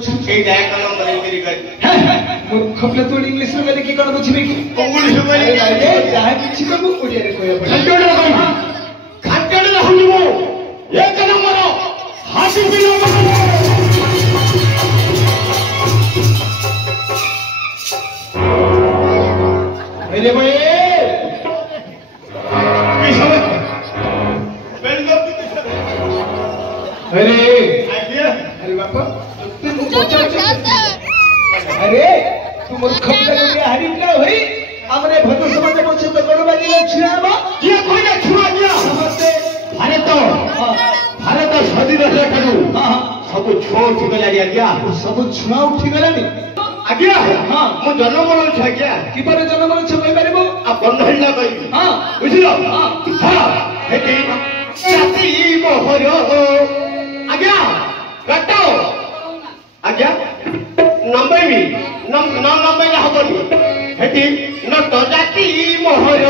এই এক নম্বর ইংরেজি কই মূর্খ প্লে তো ইংলিশ রে গলে কি কোন বুঝিবে কি ইংলিশ কই আরে যাহা কিছু কবু ওড়িয়া রে কইয়া পড়ে খাদ্যটা রাখুনিব এক নম্বর হাসি পিলো এলে ভাই কি সব বেলগো अरे আইডিয়া अरे बापा तुम अरे तू मूर्ख प्ले को हारिला होई हमरे भद्र समाज पछ तो गणबाजी छुआबा ये कोई ना छुआ दिया समझते भारत स्वाधीन होला ठारू सब छो उठी गला आज्ञा सब छुआ उठी गलानी आज्ञा हां मो जन्म मन छ आज्ञा कि पर जन्म छ कहि परबो आ बंधन कहि हां बुझिलो हां हेती जाति मोहर आज्ञा काटो आज्ञा नंबर भी नंबर हबनी हेती न तो जाति मोहर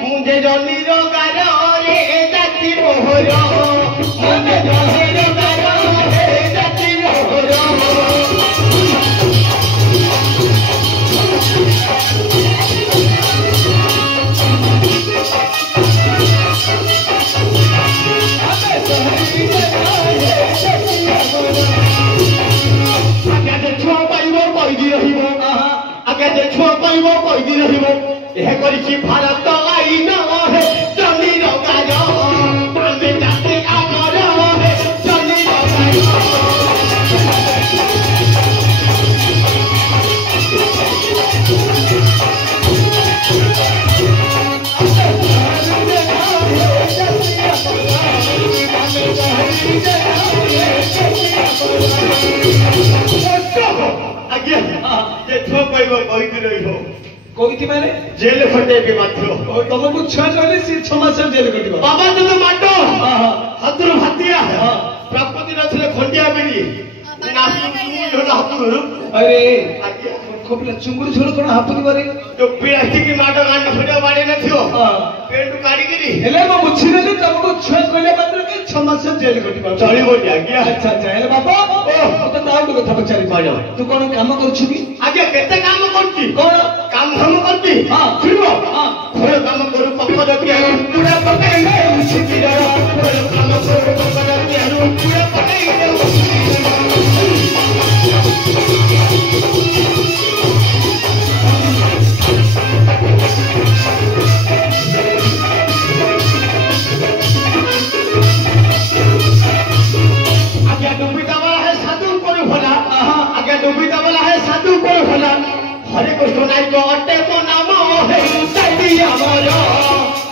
मुझे जनीर गार रे जाति मोहर मुझे जनीर गार रे जाति मोहर भारत आईन है जमीन गाज आमे जाति आमर है जमीन आज्ञा ये छो पाइबो कहि रहिबो कोइति माने जेल फटे के मात्र तुमको छुआ कहले से 6 मास जेल कटिबो बाबा तो माटो हाथुर भातिया प्रकृति नथले खंडिया बेरी नासु होला हाथुर अरे आज्ञा खोपला चुंगुरी झोल कोन हापुनी बारे तो प्लास्टिक की माटो गांड फटे बाड़े न थियो पेंट काडी गिरी हेले म बुझिले जे तुमको छुआ कहले मात्र के 6 मास जेल कटिबो चलिबो आज्ञा अच्छा अच्छा हेले बाबा ओ तो ताऊ कथा पचारि पाडो तू कोन काम करछु की आज्ञा केते काम करछि कोन काम हम करछि हां सुनो थोड़े काम करू पक्का दतिया पूरा पकाई दे छितिरा थोड़े काम करू पक्का दतिया पूरा पकाई दे आज्ञा डुबिता वाला है साधु को भला आज्ञा डुबिता वाला है साधु को भला हरे कृष्ण नाई को अटे को नाम है जाति अमर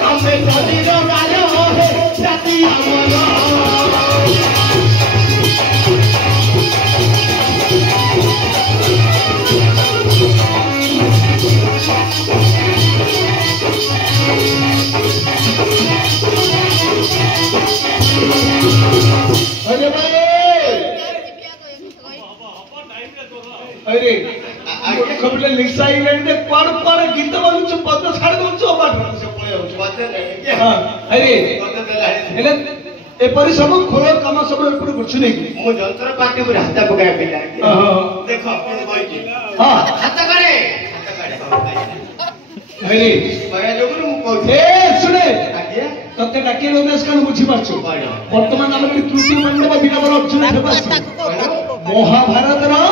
हमें शरीर गाल है जाति अमर अरे भाई अरे खबले लिखसाई लेंदे पर गीत बोलुछ पद छाड़ दोछ बाट से पळे होछ हां अरे हेले ए परि सब खोल काम सब ऊपर कुछ नहीं मो जंत्र पार्टी पर हाथ पकाय पिला देखो कोन कोइ हां हाथ करे अरे बया जोगुर मु कहू ए सुने आज्ञा तते डाके रमेश कान बुझी पाछो वर्तमान हमर तृतीय मंडप विनबर अर्जुन हेबासी महाभारत रो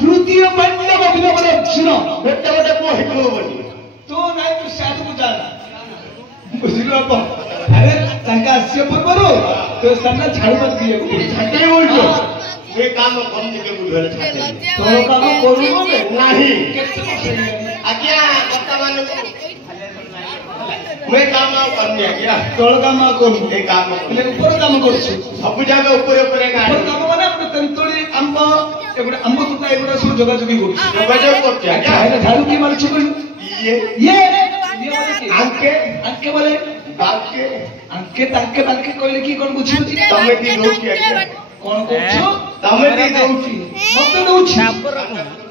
तृतीय मंडप विनबर अर्जुन बेटा बेटा को हितो बनी तो नाही तू साथ को जा बुझिलो आप अरे तांका आस्य परबरो तो सन्ना झाड़ू मत दिए छाटे बोलतो वे काम कम के बुझले छाटे तो काम करू नाही केते आज्ञा वर्तमान मैं काम करनी आज्ञा तोल काम करू ए काम ले ऊपर काम करछु सब जगह ऊपर गाड़ी ऊपर काम माने अपने तंतोली आंब एगुडा आंब तुता एगुडा सब जोगाजोगी करछु जोगाजोग करछ आज्ञा हेले झाड़ू की मारछु ये आंके आंके बोले बाके आंके तांके बाके कहले की कोन बुझियो तमे दी रोटी आज्ञा कोन कहछु तमे दी रोटी मते दउछि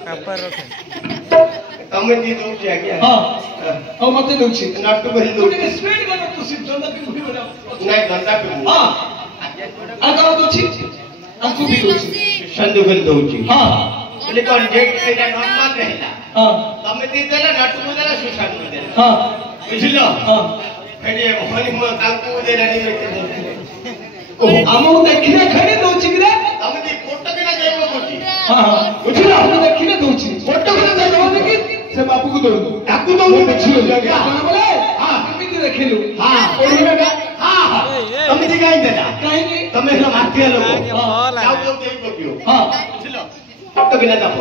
कापर तमे दी रोटी आज्ञा हां ओ मते दउछि नट बही तू रोटी टिके स्पीड कर तू सिद्धंदा की भूली बना नहीं धंधा पे हां आ करो दउछि ତାଙ୍କୁ ବି ଦଉଛି ସୁଶାନ୍ତ କରି ଦଉଛି ହଁ ବୋଲି କଣ ଯେ ଏଇଟା ନର୍ମାଲ ରହିଲା ହଁ ତମେ ଦେଇଦେଲେ ନଟକୁ ଦେଲେ ସୁଶାନ୍ତ ଦେଲେ ହଁ ବୁଝିଲ ହଁ ଏଠି ମହନି ମୁଁ ତାଙ୍କୁ ଦେଲାନି ଆମକୁ ଦେଖିଲେ ଖେଳି ଦଉଛି କିରେ ତମେ ଯେ ଫଟୋ କିନା ଯାଇବ କୋଠି ହଁ ହଁ ବୁଝିଲ ଆମକୁ ଦେଖିଲେ ଦଉଛି ଫଟୋ କିନା ଦଉନି କି ସେ ବାପୁକୁ ଦଉନି ତାକୁ ଦଉନି ବୁଝିଲ ବୋଲେ ହଁ କେମିତି ଦେଖିଲୁ ହଁ ପଢିବା ହଁ ତମେ ଯେ କାହିଁ ଦେଲା କାହିଁକି ତମେ ହେଲା ମାଟିଆ ଲୋକ ହଁ ଯାଉ ଯାଉ ଦେଇ ପକିବ ହଁ ବୁଝିଲ ଫଟୋ କିନା ଦବ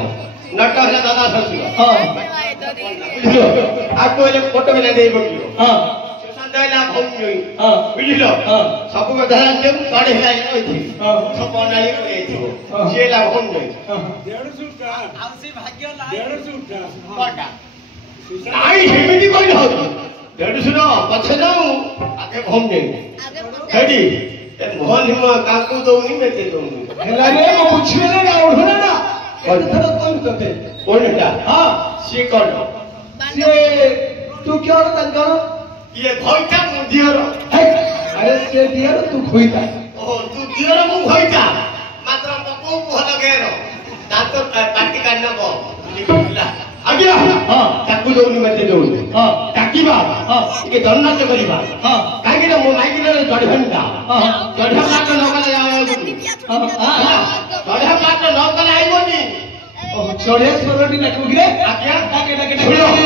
ନଟ ହେଲା ଦାଦା ଶ୍ୱଶୁର ହଁ ବୁଝିଲ ଆକୁ ହେଲେ ଫଟୋ କିନା ଦେଇ ପକିବ ହଁ ସୁଶାନ୍ତ ହେଲା ଭଉଣୀ ହଁ ବୁଝିଲ ହଁ ସବୁ କଥା ଜାଣିଛୁ ତଳେ ହେଲା ଏଠି ହଁ ସବୁ ଅନାଳି ଯାଇଥିବ ହଁ। ସିଏ ହେଲା ଭଉଣୀ ନାଇଁ ସେମିତି କହିଲେ ହଉଛି ଦେଢଶୁର ପଛେ ଯାଉ ଆଗେ ଭଉଣୀ ସେଠି ମୋହନ ହିମ ତାଙ୍କୁ ଦଉନି ମେତେ ଦଉନି ହେଲା ରେ ମୁଁ ବୁଝିବେ ନା ଓଢଣା ନା ଏଥର କହିବି ତତେ କୋଣଟା ହଁ ସିଏ କଣ ସିଏ ତୁ କିଅଣ ତାଙ୍କର ଇଏ ଭଇଟା ମୁଁ ଦିଅର ଆରେ ସେ ଦିଅର ତୁ ଖୋଇତା ଓହୋ ତୁ ଦିଅର ମୁଁ ଭଇଟା ମାତ୍ର କୋଉ ଭଲ ଗେର ଦାନ୍ତ ପାଟି କାଢି ନବ ଆଜ୍ଞା ହଁ ତାକୁ ଦଉନି ମେତେ ଦଉନି ହଁ ଡାକିବା ହଁ ଟିକେ ଦଣ୍ଡନାଚ କରିବା ହଁ କାହିଁକି ନା ମୋ ମାଇକିନରେ ଚଢିବନିଟା ହଁ ଚଢିବା ପାଠ ନ କଲେ ଆଇବନି ଚଢିବା ପାଠ ନ କଲେ ଆଇବନି ଚଢିଆ ସ୍ୱରଟି ଡାକିବୁ କିରେ ଆଜ୍ଞା ଡାକେ ଡାକେ ଶୁଣ ଡାକେ